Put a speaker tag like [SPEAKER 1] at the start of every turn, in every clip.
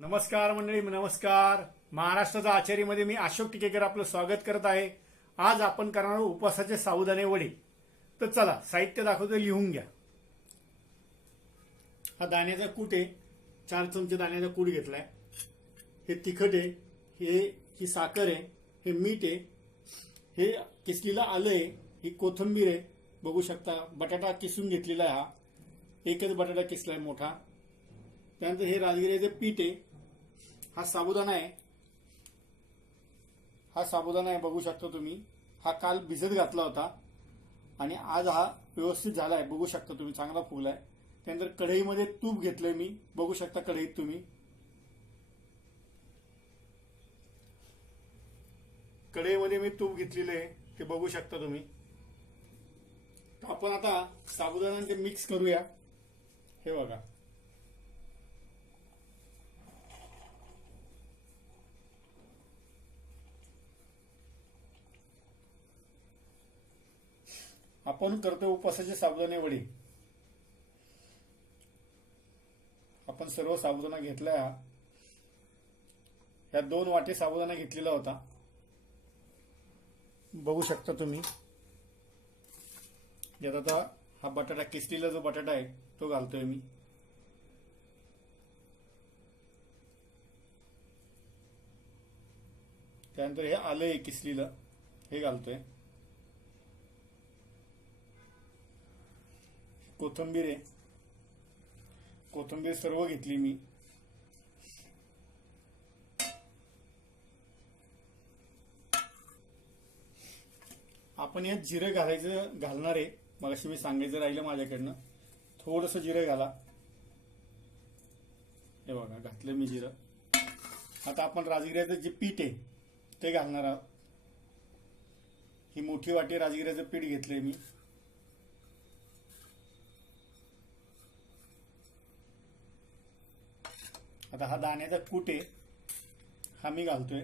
[SPEAKER 1] नमस्कार मंडळी नमस्कार. महाराष्ट्राचा आचारीमध्ये मी अशोक टिकेकर आपलं स्वागत करत आहे. आज आपण करणार उपवासाचे सावधाने वडे. तर चला साहित्य दाखवतो लिहून घ्या. हा दाण्याचा कूट आहे. चार चमचे दाण्याचा कूट घेतलाय. हे तिखट आहे. हे ही साखर आहे. हे मीठ आहे. हे किसलीला आलं आहे. ही कोथिंबीर आहे. बघू शकता बटाटा किसून घेतलेला आहे हा. एकच बटाटा किसलाय मोठा. त्यानंतर हे राजगिऱ्याचं पीठ आहे. हा साबुदाणा आहे. हा साबुदाणा आहे बघू शकता तुम्ही. हा काल भिजत घातला होता. आणि आज हा व्यवस्थित झाला आहे बघू शकता तुम्ही. चांगला फुगलाय त्यानंतर कढईमध्ये तूप घेतलंय मी. बघू शकता कढईत तुम्ही. कढईमध्ये मी तूप घेतलेलं आहे ते बघू शकता तुम्ही. आपण आता साबुदाण्याचे मिक्स करूया. हे बघा. आपण करतो उपवासाची साबुदाणे वडी. आपण सर्व साबुदाणा घेतल्या. ह्या दोन वाटे साबुदाणा घेतलेला होता. बघू शकता तुम्ही. यात आता हा बटाटा किसलेला जो बटाटा आहे तो घालतोय मी. त्यानंतर हे आलं आहे किसलेलं हे घालतोय. कोथंबीर आहे. कोथंबीर सर्व घेतली मी. आपण यात जिरं घालायचं घालणार आहे. मगाशी मी सांगायचं राहिलं माझ्याकडनं. थोडस जिरं घाला. हे बघा घातलं मी जिरं. आता आपण राजगिऱ्याचं जे पीठ आहे ते घालणार आहोत. ही मोठी वाटी राजगिऱ्याचं पीठ घेतलंय मी. आता हा दाण्याचा कूट आहे. हा मी घालतोय.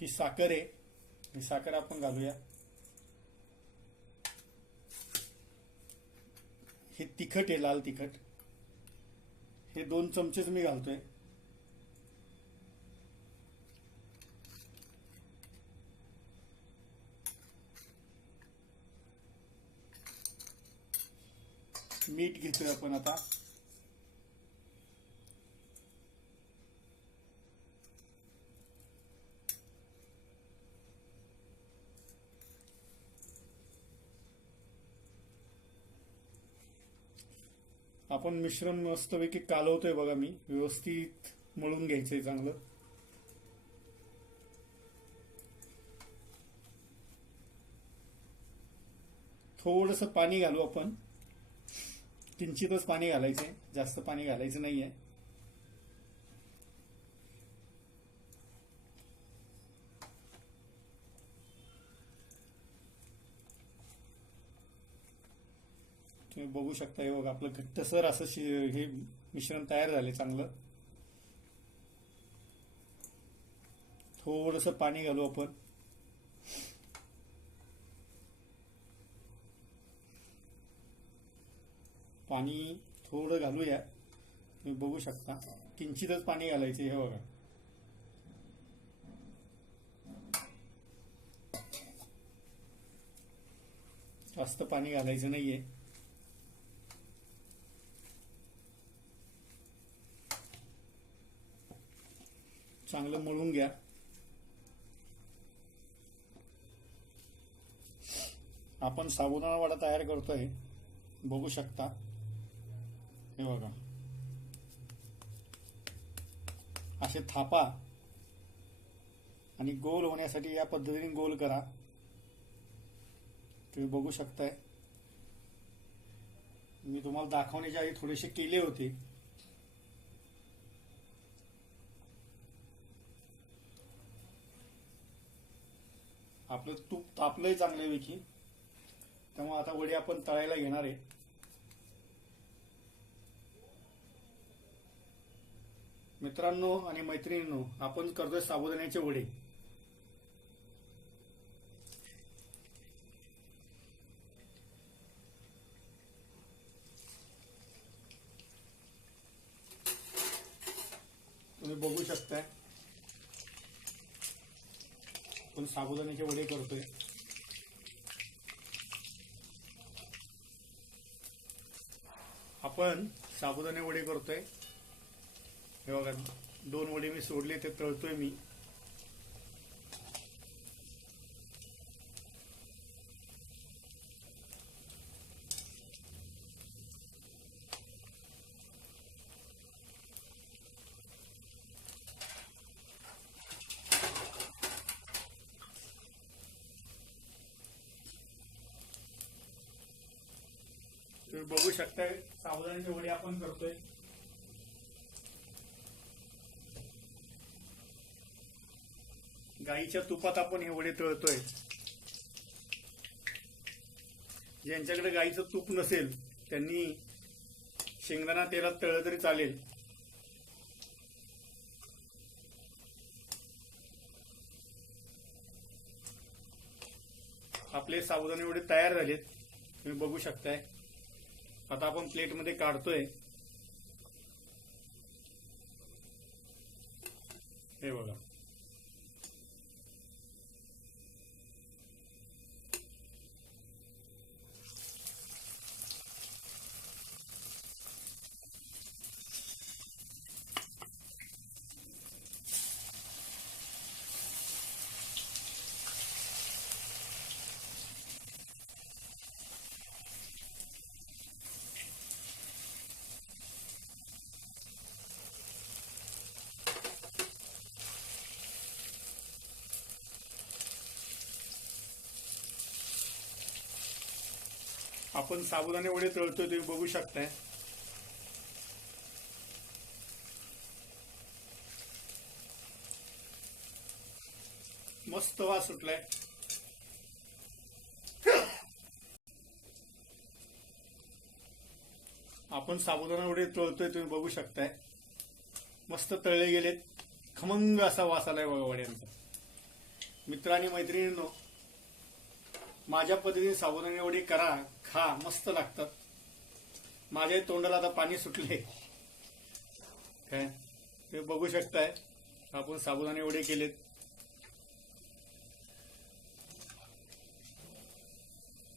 [SPEAKER 1] ही साखर आहे. ही साखर आपण घालूया. हे तिखट आहे लाल तिखट. हे दोन चमचेच मी घालतोय. मीठ घेतोय आपण आता. आपण मिश्रण मस्तपैकी कालवतोय बघा मी. व्यवस्थित मळून घ्यायचंय चांगलं. थोडस पाणी घालू आपण. किंचितच पाणी घालायचंय. जास्त पाणी घालायचं नाहीये. तुम्ही बघू शकता हे बघा आपलं घट्टसर असं हे मिश्रण तयार झाले चांगलं. थोडस पाणी घालू आपण. पाणी थोडं घालूया. तुम्ही बघू शकता. किंचितच पाणी घालायचे हे बघा. जास्त पाणी घालायचं नाहीये. चांगलं मळून घ्या. आपण साबुदाणा वडा तयार करतोय. बघू शकता. हे बघा. असे थापा आणि गोल होण्यासाठी या पद्धतीने गोल करा. तुम्ही बघू शकताय. मी तुम्हाला दाखवण्याच्या आधी थोडेसे केले होते. आपलं तूप तापलंही चांगल्यापैकी. त्यामुळे आता वडी आपण तळायला घेणार आहे. मित्रांनो आणि मैत्रिणींनो आपण करतोय साबुदाण्याचे वडे. तुम्ही बघू शकताय. आपण साबुदाण्याचे वडे करतोय. आपण साबुदाणे वडे करतोय. हे बघा दोन वडे मी सोडले ते तळतोय मी. तुम्ही बघू शकताय साबुदाण्याचे वडे आपण करतोय. गाईच्या तुपात आपण हे वडे तळतोय. ज्यांच्याकडे गाईचं तूप नसेल त्यांनी शेंगदाणा तेलात तळलं तरी चालेल. आपले साबुदाणे वडे तयार झालेत तुम्ही बघू शकताय. आता आपण प्लेटमध्ये काढतोय. हे बघा. आपण साबुदाणे वडे तळतोय तुम्ही बघू शकताय. मस्त वास सुटलाय. आपण साबुदाणा वडे तळतोय तुम्ही बघू शकताय. मस्त तळले गेलेत. खमंग असा वास आलाय बघा वड्यांचा. मित्र आणि मैत्रिणींनो माझ्या पद्धतीने साबुदाणे वडे करा खा मस्त लागतात. माझ्या तोंडाला आता पाणी सुटले काय? ते बघू शकताय आपण साबुदाणे वडे केलेत.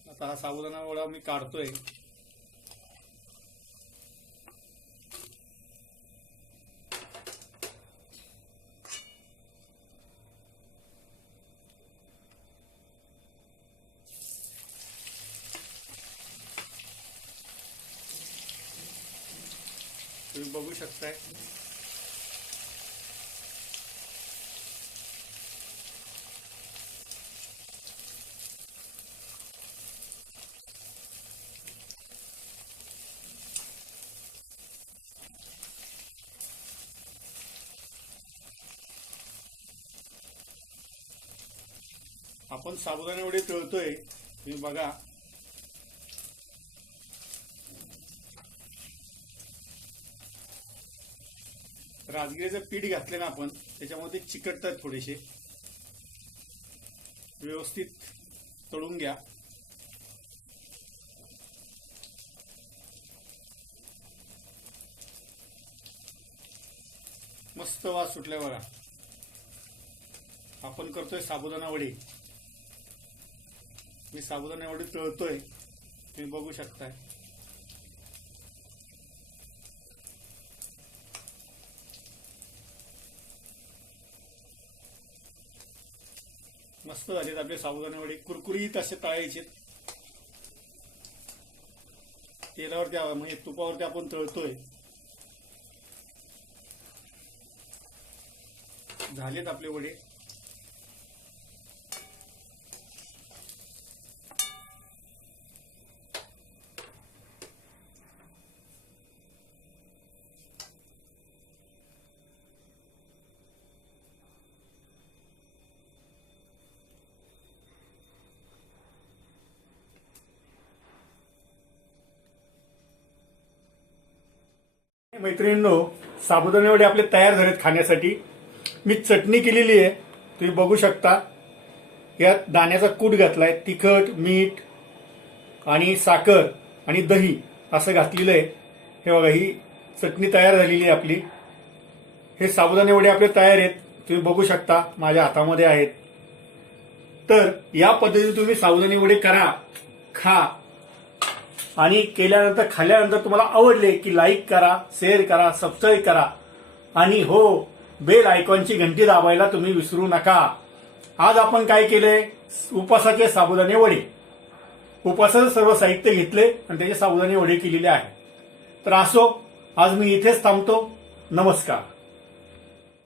[SPEAKER 1] आता हा साबुदाणा वडा मी काढतोय. तुम्ही बघू शकताय. आपण साबुदाणे वडे तळतोय. तुम्ही बघा. राजगिरीचं पीठ घातलं ना आपण त्याच्यामध्ये चिकटतात थोडेसे. व्यवस्थित तळून घ्या. मस्त वास सुटल्या बघा. आपण करतोय साबुदाणा वडी. मी साबुदाणा वडी तळतोय. तुम्ही बघू शकताय. मस्त झालेत आपले साबुदाणे वडे कुरकुरीत असे तळायचे. तेलावरती म्हणजे तुपावरती आपण तळतोय. झालेत आपले वडे. मैत्रिणींनो साबुदाणे वडे आपले तयार झालेत खाण्यासाठी. मी चटणी केलेली आहे तुम्ही बघू शकता. यात दाण्याचा कूट घातलाय तिखट मीठ आणि साखर आणि दही असं घातलेलं आहे. हे बघा ही चटणी तयार झालेली आहे आपली. हे साबुदाणे वडे आपले तयार आहेत तुम्ही बघू शकता माझ्या हातामध्ये आहेत. तर या पद्धतीने तुम्ही साबुदाणे वडे करा खा. आणि केल्यानंतर खाल्ल्यानंतर तुम्हाला आवडले की लाईक करा शेअर करा सबस्क्राईब करा. आणि हो बेल आयकॉनची घंटी दाबायला तुम्ही विसरू नका. आज आपण काय केले? उपासाचे साबुदाणे वडे. उपवासाचं सर्व साहित्य घेतले आणि त्याचे साबुदाणे वडे केलेले आहे. तर असो आज मी इथेच थांबतो. नमस्कार.